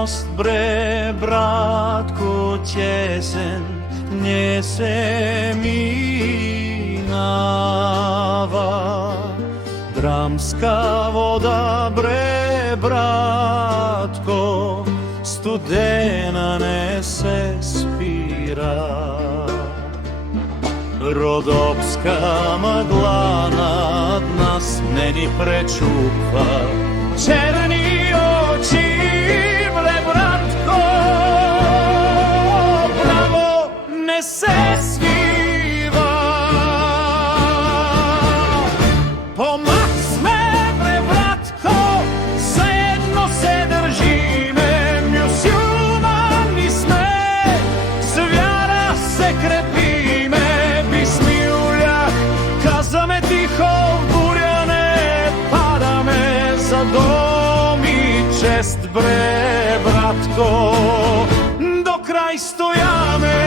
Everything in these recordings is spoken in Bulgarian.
мост, бре, братко, тесен, не се минава. Драмска вода, бре, братко, студена не се спира. Родопска мъгла над нас не ни пречупва. Черни очи, бре, братко, право не се свива. Помак сме, бре, братко, заедно се държиме, мюсюлмани сме, с вяра се крепиме. Бисмилля, казваме тихо, в буря не падаме, за дом и чест, бре, братко, до край стояме.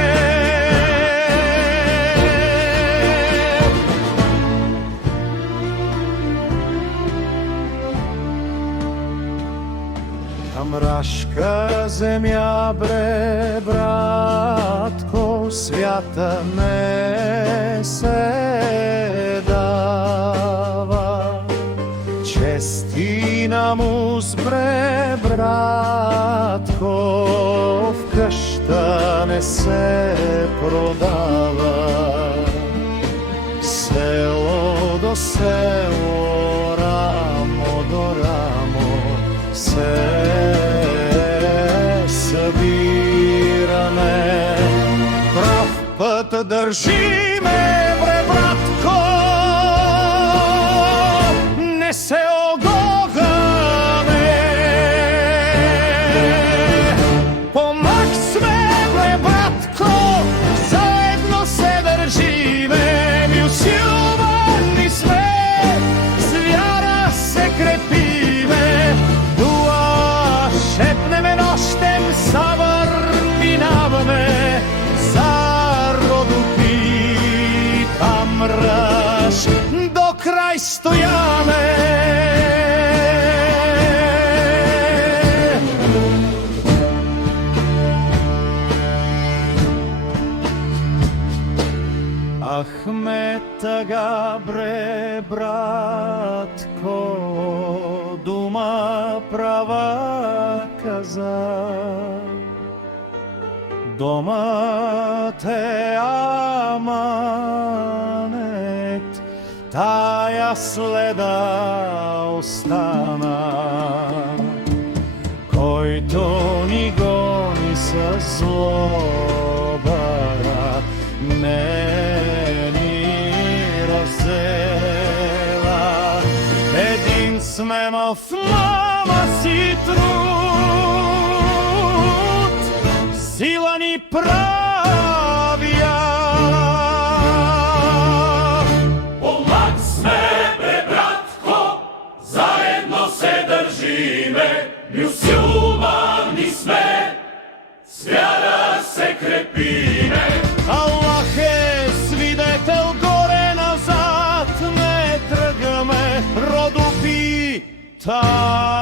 Мрашка земја, бре, братко, свята не се дава. Честина мус, бре, братко, в къща не се продава. Село до село, рамо до рамо, се събираме, прав път държиме, бре, братко, не се оговаме. Помак сме, бре, братко, заедно се държиме, мюсюлмани сме, с вяра се крепиме. Дуа шепнеме нощем, савър минаваме, за Родопи там ръж, до край стояме. Ахмет ага, бре, братко, дума права каза. Домът е аманет, тая следа остана. Който ни гони със злоба, не ни раздела. Един сме в мама си труд, сила ни правя. Помак сме, бре, братко, заедно се държиме, мюсюлмани сме, с вяра се крепиме. Аллах е свидетел, горе-назад не тръгаме, Родопи там.